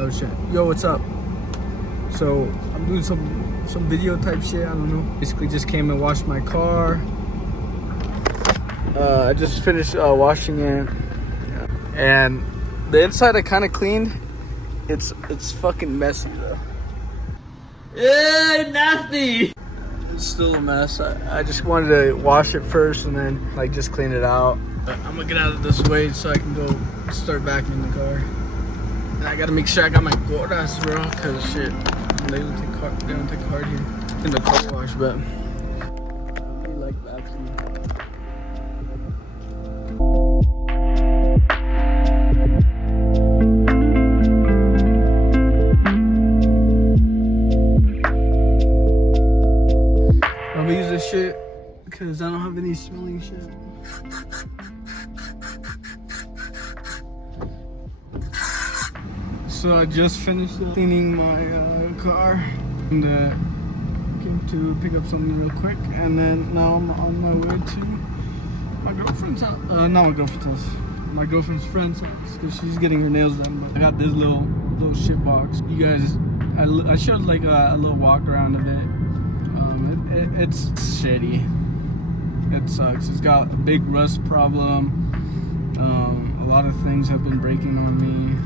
Oh shit. Yo, what's up? So I'm doing some video type shit, I don't know. Basically just came and washed my car. I just finished washing it. And the inside I kinda cleaned. It's fucking messy though. Yeah, nasty. It's still a mess. I just wanted to wash it first and then like just clean it out. But I'm gonna get out of this way so I can go start back in the car. And I gotta make sure I got my gordas, bro, cause shit, they don't take hard here in the car wash, but we like vacuuming. I'm gonna use this shit because I don't have any smelling shit. So I just finished cleaning my car and came to pick up something real quick, and then now I'm on my way to my girlfriend's house. Not my girlfriend's house, my girlfriend's friend's house, because she's getting her nails done. But I got this little shit box. You guys, I showed like a little walk around of it. It's shitty. It sucks. It's got a big rust problem. A lot of things have been breaking on me.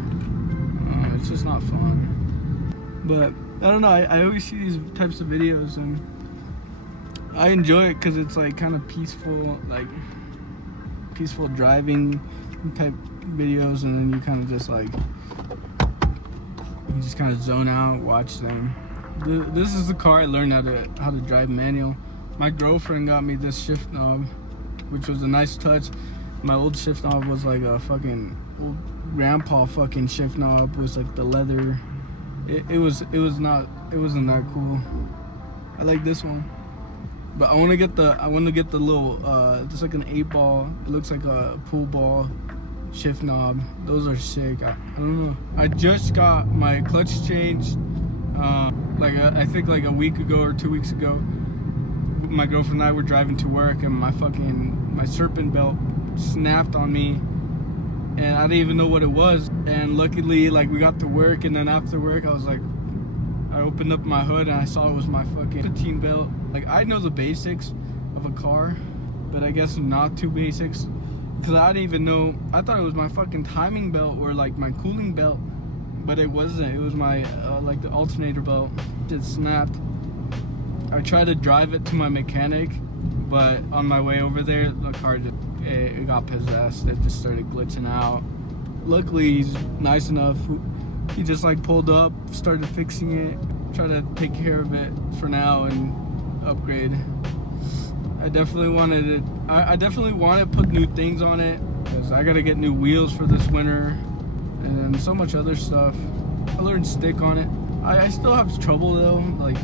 It's just not fun. But I don't know, I always see these types of videos and I enjoy it because it's like kind of peaceful, like peaceful driving type videos, and then you kind of just like, you just kind of zone out, watch them. This is the car I learned how to drive manual. My girlfriend got me this shift knob, which was a nice touch. My old shift knob was like a fucking old grandpa fucking shift knob, was like the leather. It wasn't that cool. I like this one, but I want to get the little just like an 8-ball. It looks like a pool ball shift knob. Those are sick. I don't know. I just got my clutch changed. I think like a week ago or 2 weeks ago. My girlfriend and I were driving to work, and my serpent belt snapped on me, and I didn't even know what it was. And luckily, like, we got to work, and then after work I was like, I opened up my hood and I saw it was my fucking 15 belt. Like, I know the basics of a car, but I guess not too basics, because I didn't even know. I thought it was my fucking timing belt or like my cooling belt, but it wasn't. It was my like the alternator belt. It snapped. I tried to drive it to my mechanic, but on my way over there, the car it got possessed. It just started glitching out. Luckily, he's nice enough. He just like pulled up, started fixing it, tried to take care of it for now and upgrade. I definitely want to put new things on it, because I gotta get new wheels for this winter and so much other stuff. I learned stick on it. I still have trouble though, like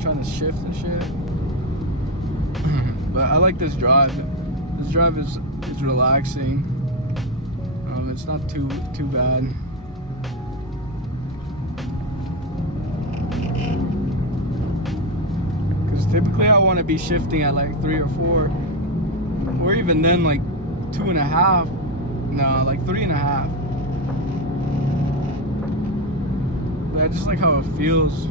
trying to shift and shit. But I like this drive. This drive is relaxing. It's not too bad. Because typically I want to be shifting at like 3 or 4, or even then like 2.5. No, like 3.5. I just like how it feels.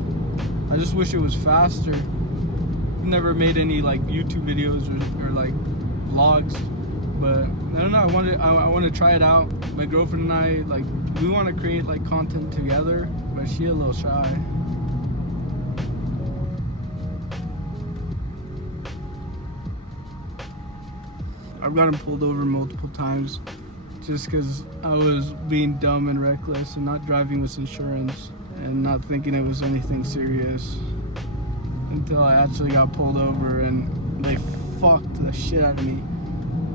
I just wish it was faster. I've never made any like YouTube videos or like vlogs, but I don't know. I want to try it out. My girlfriend and I, like, we want to create like content together, but she's a little shy. I've gotten pulled over multiple times just because I was being dumb and reckless and not driving with insurance and not thinking it was anything serious, until I actually got pulled over and they fucked the shit out of me.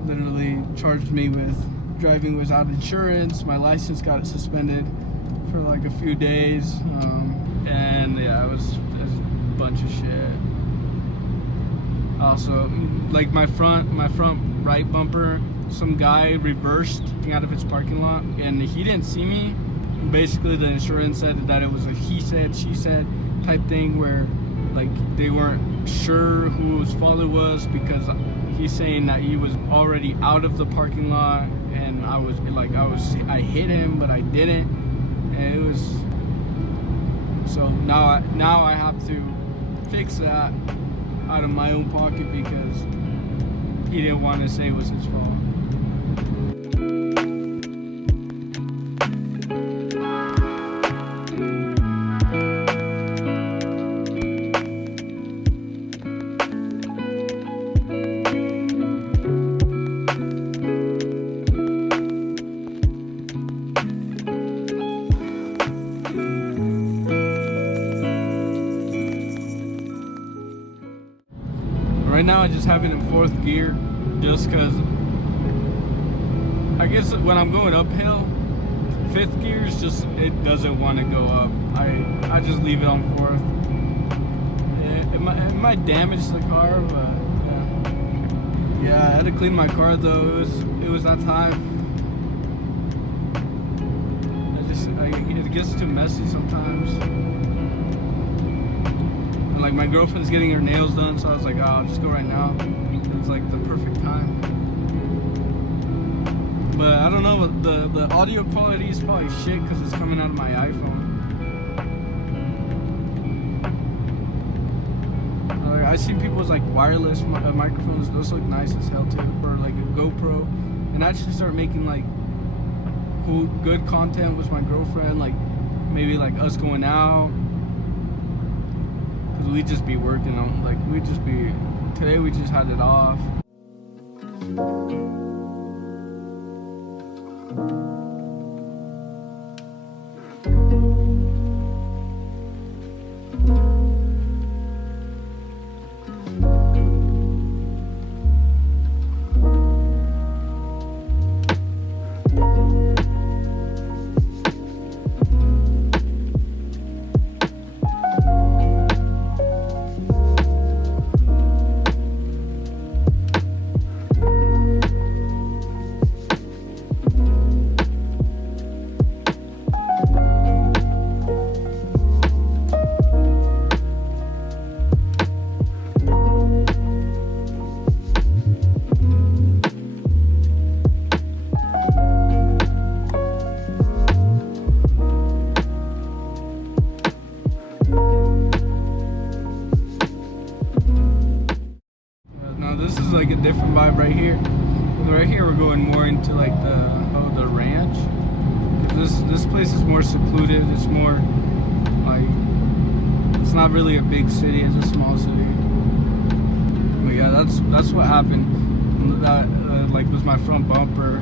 Literally charged me with driving without insurance. My license got suspended for like a few days, and yeah, it was a bunch of shit. Also, like my front right bumper, some guy reversed out of his parking lot and he didn't see me. Basically the insurance said that it was a he said she said type thing, where like they weren't sure whose fault it was, because he's saying that he was already out of the parking lot and I hit him but I didn't, and So now I have to fix that out of my own pocket because he didn't want to say it was his fault. Right now I just have it in 4th gear just because I guess when I'm going uphill, 5th gear is just, it doesn't want to go up. I just leave it on 4th. It might damage the car, but yeah, I had to clean my car though. It was that time. It gets too messy sometimes. Like my girlfriend's getting her nails done, so I was like, oh, I'll just go right now. It's like the perfect time. But I don't know, the audio quality is probably shit because it's coming out of my iPhone. I see people's like wireless microphones, those look nice as hell too, or like a GoPro. And I should start making like cool, good content with my girlfriend, like maybe like us going out. We just be working on, like, today we just had it off. Like a different vibe right here. Right here we're going more into like the ranch. This place is more secluded. It's more like, it's not really a big city, it's a small city. But yeah, that's what happened. That like was my front bumper.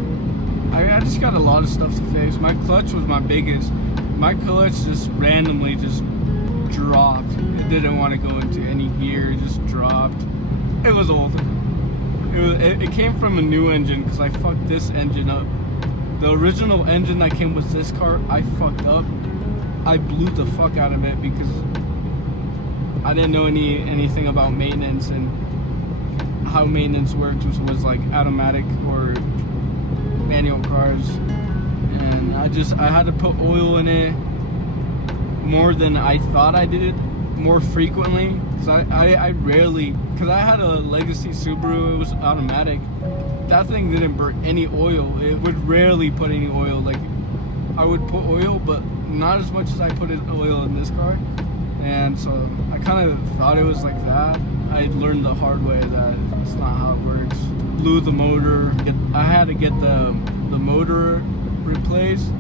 I just got a lot of stuff to fix. My clutch was my biggest. My clutch just randomly just dropped. It didn't want to go into any gear, it just dropped. It was old. It came from a new engine because I fucked this engine up. The original engine that came with this car, I fucked up. I blew the fuck out of it because I didn't know anything about maintenance and how maintenance works, which was like automatic or manual cars. And I had to put oil in it more than I thought I did, more frequently. So I rarely, because I had a Legacy Subaru, it was automatic. That thing didn't burn any oil. It would rarely put any oil. Like, I would put oil, but not as much as I put oil in this car. And so I kind of thought it was like that. I learned the hard way that it's not how it works. Blew the motor. I had to get the motor replaced.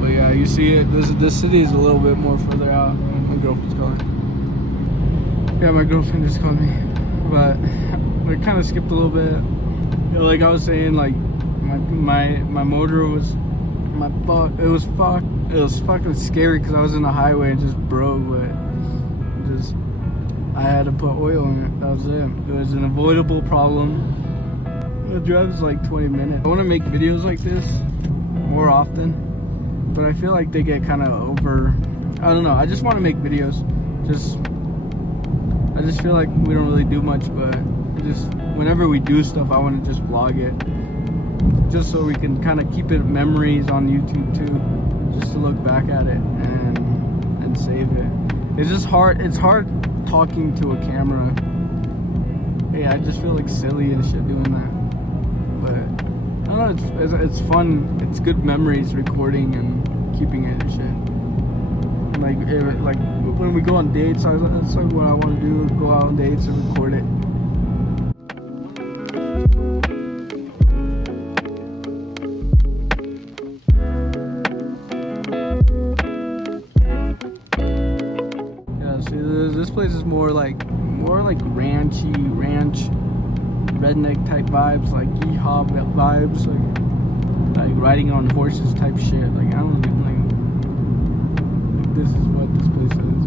But yeah, you see it. This city is a little bit more further out. My girlfriend's calling. Yeah, my girlfriend just called me. But we kind of skipped a little bit. You know, like I was saying, like my motor was it was fucking scary because I was in the highway and just broke. But I had to put oil in it. That was it. It was an avoidable problem. The drive is like 20 minutes. I want to make videos like this more often, but I feel like they get kind of over. I don't know. I just want to make videos. I just feel like we don't really do much, but whenever we do stuff, I want to just vlog it, just so we can kind of keep it memories on YouTube too, just to look back at it and save it. It's just hard. It's hard talking to a camera. Yeah, I just feel like silly and shit doing that. But I don't know. It's fun. It's good memories recording and keeping it and shit. Like when we go on dates, that's like what I want to do. Go out on dates and record it. Yeah, see, this place is more like ranch redneck type vibes, like yeehaw vibes, like riding on horses type shit. Like I don't know, like this is what this place is.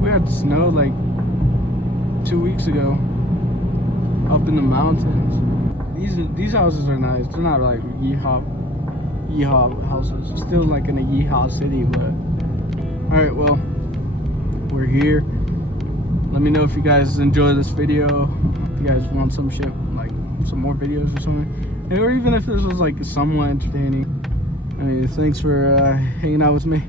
We had snow like 2 weeks ago up in the mountains. These houses are nice. They're not like yeehaw houses. Still like in a yeehaw city, but all right. Well, we're here. Let me know if you guys enjoy this video. If you guys want some shit, like some more videos or something, or even if this was like somewhat entertaining. I mean, thanks for hanging out with me.